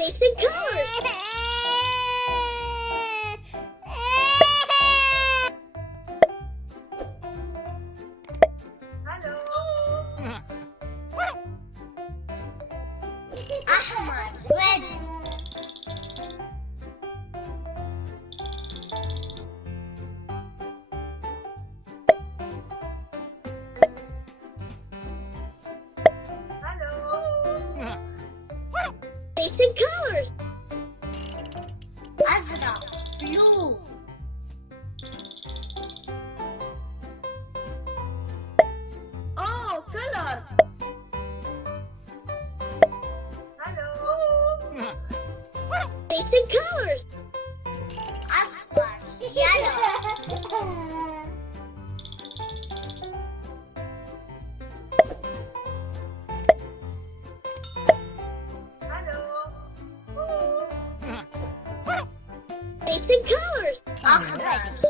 Basic colors. أحمر red. Basic colors. أزرق blue. Oh, color. Basic colors. أصفر yellow. Basic colors. أخضر